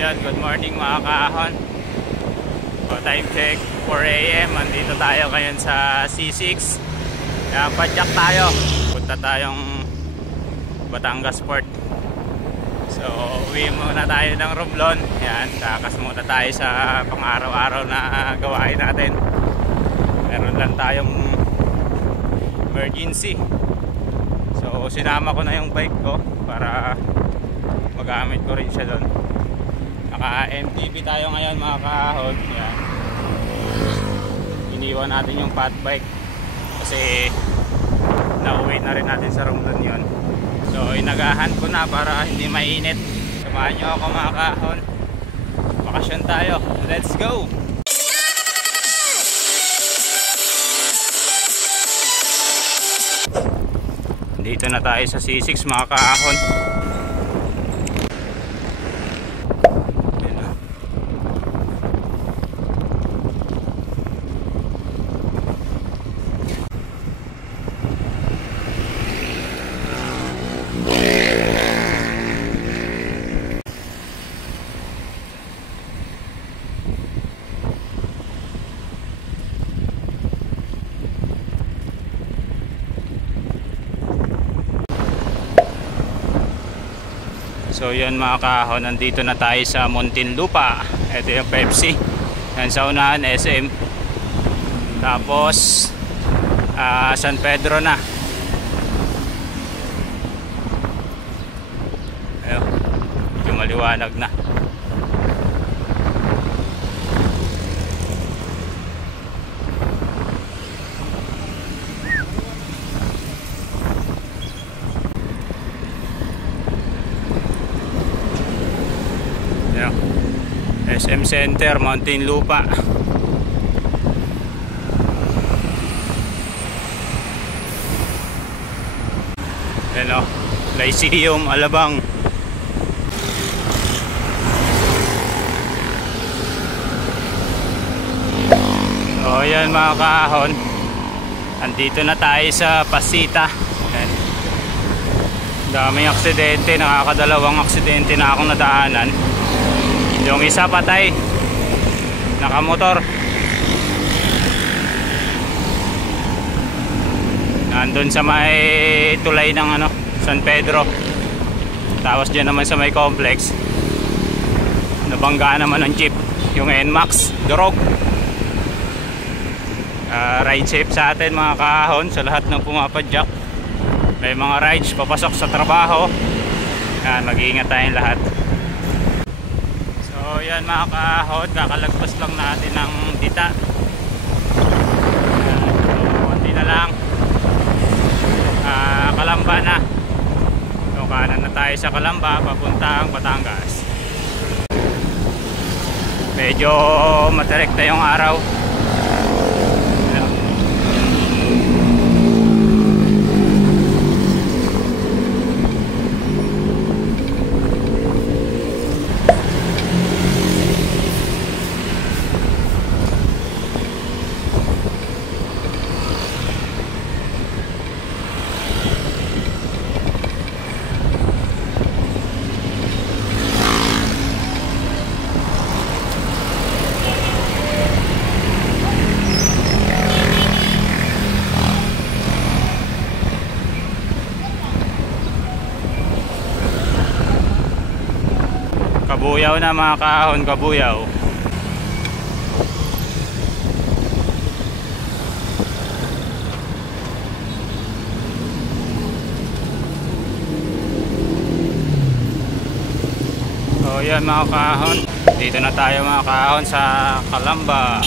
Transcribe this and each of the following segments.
Ayan, good morning mga kaahon. So, time check 4 AM. Andito tayo ngayon sa C6. Ayan, padyak tayo. Punta tayong Batangas Port. So uwi muna tayo ng Romblon. Ayan, kakas muna tayo sa pang-araw-araw na gawain natin. Meron lang tayong emergency. So sinama ko na yung bike ko para magamit ko rin siya doon. Naka MTB tayo ngayon mga kaahon. Yan. Iniwan natin yung fat bike kasi nauwi na rin natin sa Romblon yun. So inagahan ko na para hindi mainit. Samahan nyo ako mga kaahon. Bakasyon tayo. Let's go! Dito na tayo sa C6 mga kaahon. So yun mga kaahon, nandito na tayo sa Muntinlupa. Ito yung Pepsi. Yan sa unahan SM. Tapos San Pedro na. Ayun, yung maliwanag na. SM Center, Muntinlupa. Hello, Lyceum, Alabang. O yan mga kaahon, andito na tayo sa Pasita. Yan. Daming aksidente, nakakadalawang aksidente na akong nadaanan. Yung isa patay, nakamotor. Nandun sa may tulay ng San Pedro. Tapos dyan naman sa may complex, nabangga naman ng jeep, yung NMAX, durog. Ride safe sa atin mga kaahon, sa lahat ng pumapadyak. May mga rides papasok sa trabaho. Yan, mag-iingat tayong lahat. So yan mga kaahon, kakalagpas lang natin ng Dita. Konti na lang, Kalamba na. So kanan na tayo sa Kalamba, papuntang Batangas. Medyo madirekta yung araw. Kabuyaw na mga kaahon, kabuyaw. So yan mga kaahon, dito na tayo mga kaahon sa Kalamba.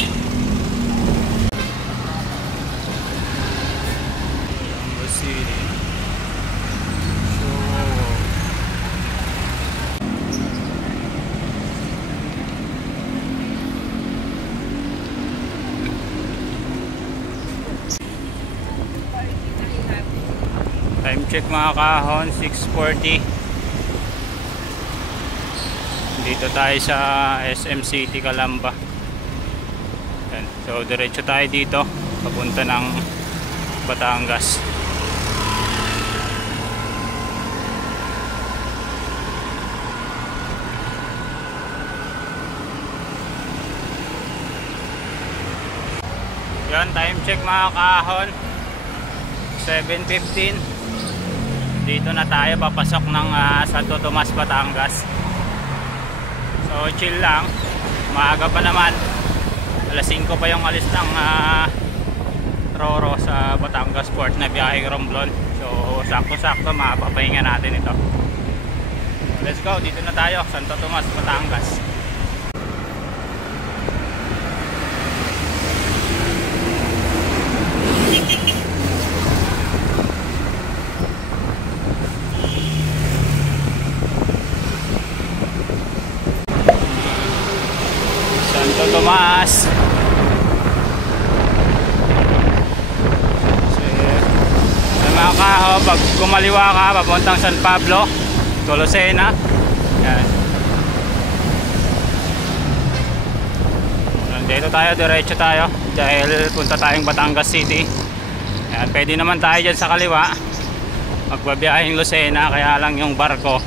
Time check mga kaahon, 6:40. Dito tayo sa SM City, Kalamba. So diretso tayo dito papunta ng Batangas. Yan, time check mga kaahon, 7:15. Dito na tayo papasok ng Santo Tomas, Batangas. So chill lang, maaga pa naman, alas 5 pa yung alis ng Roro sa Batangas Port na biyaheng Romblon. So sakto-sakto mapapahinga natin ito. Let's go, dito na tayo, Santo Tomas, Batangas. Santo Tomas. Sa mga kaho, pag kumaliwa ka papuntang San Pablo, Tolosena. Yan. Dito tayo, diretso tayo dahil punta tayong Batangas City. Yan. Pwede naman tayo dyan sa kaliwa, magbabiyahing Lucena, kaya lang yung barko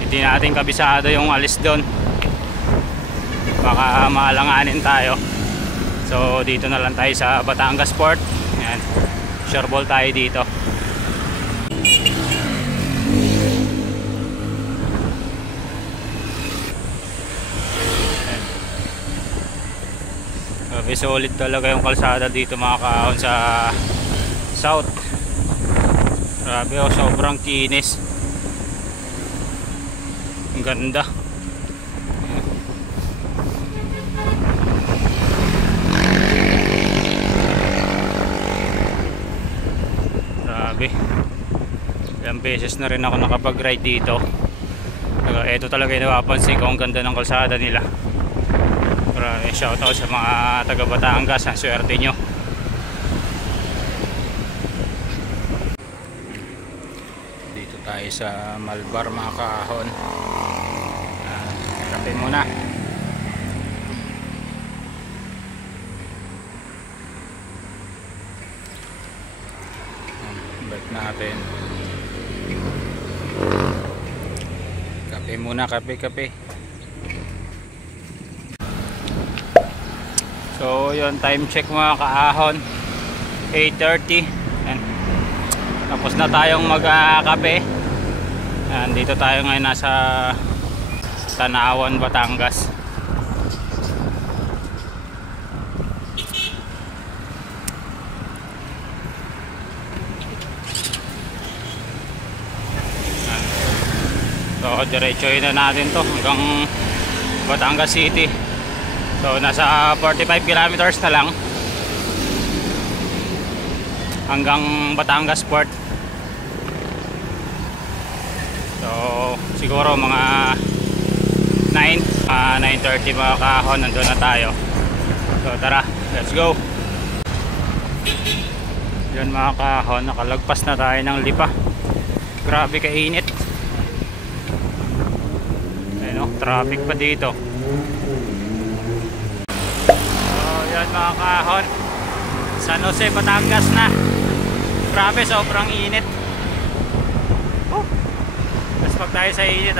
hindi natin kabisado yung alis doon, baka maalanganin tayo. So dito na lang tayo sa Batangas Port. Yan. Sure ball tayo dito. Grabe, solid talaga yung kalsada dito mga kaahon sa South. Grabe, oh, sobrang kinis. Ang ganda. Grabe, ilang beses na rin ako nakapag-ride dito. Ito talaga yung napapansin ko, ang ganda ng kalsada nila. Grabe, shoutout sa mga taga Batangas, ang swerte nyo. Dito tayo sa Malbar mga kaahon. Kape muna. Balik natin. Kape muna, kape. So yun, time check mga kaahon, 8:30. Tapos na tayong magkape. Dito tayo ngayon nasa Tanawan, Batangas. So diretsohin na natin to hanggang Batangas City. So nasa 45 kilometers na lang hanggang Batangas Port. So siguro mga 9:30 mga kaahon, nandun na tayo. So tara, let's go. Yan mga kaahon, nakalagpas na tayo ng Lipa. Grabe kainit. Ayun, traffic pa dito. Yan mga kaahon, San Jose, Batangas na. Grabe, sobrang init. Let's pag tayo sa init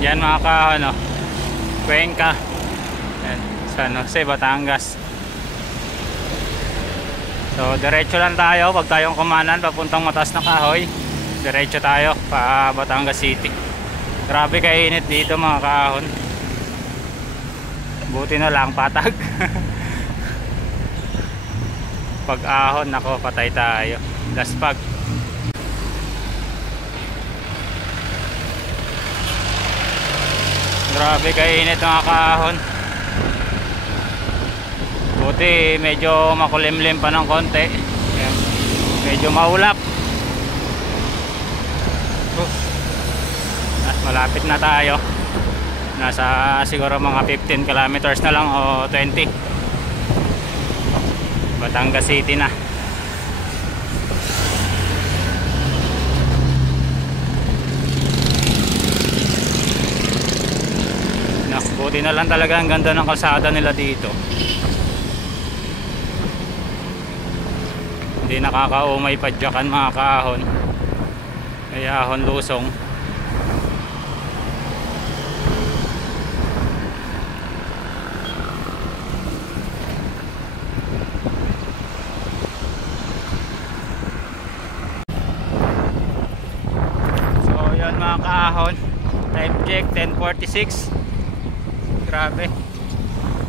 Yan mga kaahon, Cuenca. Yan, San Jose, Batangas. So diretso lang tayo, pag tayong kumanan papuntang Mataas na Kahoy, diretso tayo pa Batangas City. Grabe kainit dito mga kaahon. Buti na lang patag. Pag ahon, nako, patay tayo. Laspag. Grabe kainit mga kaahon. Buti medyo makulimlim pa ng konti. Ayan. Medyo maulap. Malapit na tayo. Nasa siguro mga 15 kilometers na lang o 20. Batangas City na. Buti na lang talaga, ang ganda ng kalsada nila dito. Hindi nakakaumay padyakan mga kaahon. May ahon lusong. Ayan mga kaahon, time check 10:46. Grabe,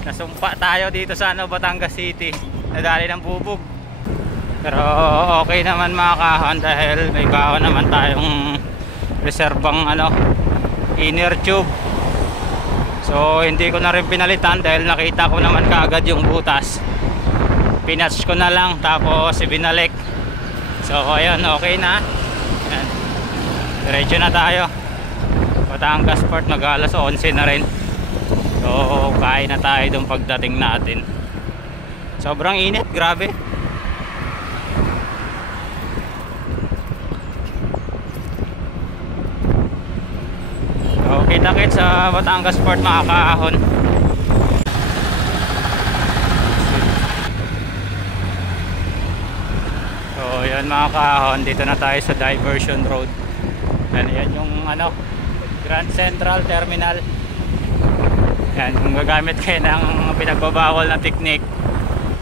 nasumpa tayo dito sa Batangas City, nadali ng bubog. Pero okay naman mga kaahon dahil may baon naman tayong reserbang inner tube. So hindi ko na rin pinalitan dahil nakita ko naman kaagad yung butas. Pinatch ko na lang tapos ibinalik. So ayun, okay na. Ayan, diretso na tayo Batangas Port, mag-alas 11 na rin. So kain na tayo dun pagdating natin. Sobrang init, grabe. So kita-kits sa Batangas Port mga kaahon. So yan mga kaahon, dito na tayo sa Diversion Road. Yan yung Grand Central Terminal. Yan, kung gagamit kayo ng pinagbabawal na technique,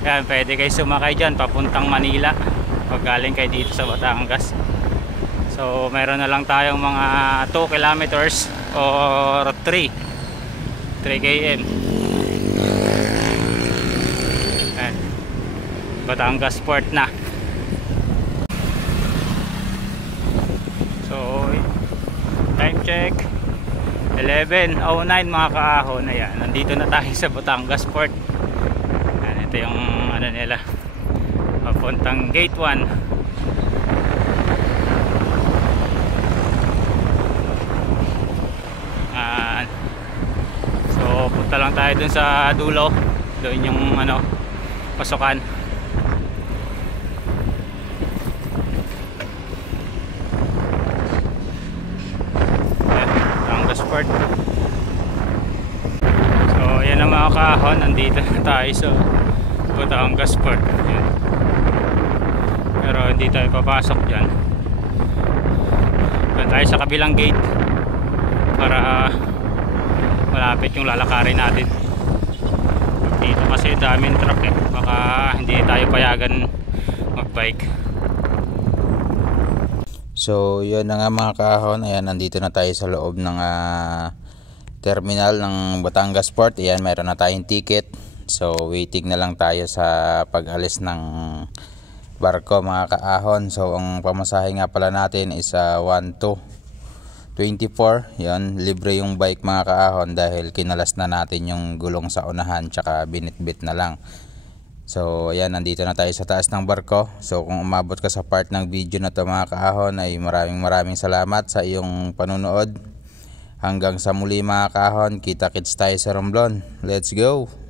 yan, pwede kayo sumakay dyan papuntang Manila pag galing kayo dito sa Batangas. So meron na lang tayong mga 2 kilometers or 3 km. Yan, Batangas Port na. So time check 11:09 mga kaahon. Ayan, nandito na tayo sa Batangas Port. Ayan, ito yung nila papuntang gate 1. So punta lang tayo dun sa dulo, doon yung pasukan. Port. So yan ang mga kaahon, nandito na tayo sa Batangas Port. Yan. Pero hindi tayo papasok dyan. Doon tayo sa kabilang gate para malapit yung lalakarin natin. Dito kasi daming truck baka hindi tayo payagan magbike. So yun na nga mga kaahon, ayan, nandito na tayo sa loob ng terminal ng Batangas Port. Ayan, mayroon na tayong ticket. So waiting na lang tayo sa pag-alis ng barko mga kaahon. So ang pamasahe nga pala natin is 1,224. Yun, libre yung bike mga kaahon dahil kinalas na natin yung gulong sa unahan tsaka binitbit na lang. So ayan, nandito na tayo sa taas ng barko. So kung umabot ka sa part ng video na to mga kaahon, ay maraming salamat sa iyong panunood. Hanggang sa muli mga kaahon, kita-kits tayo sa Romblon. Let's go!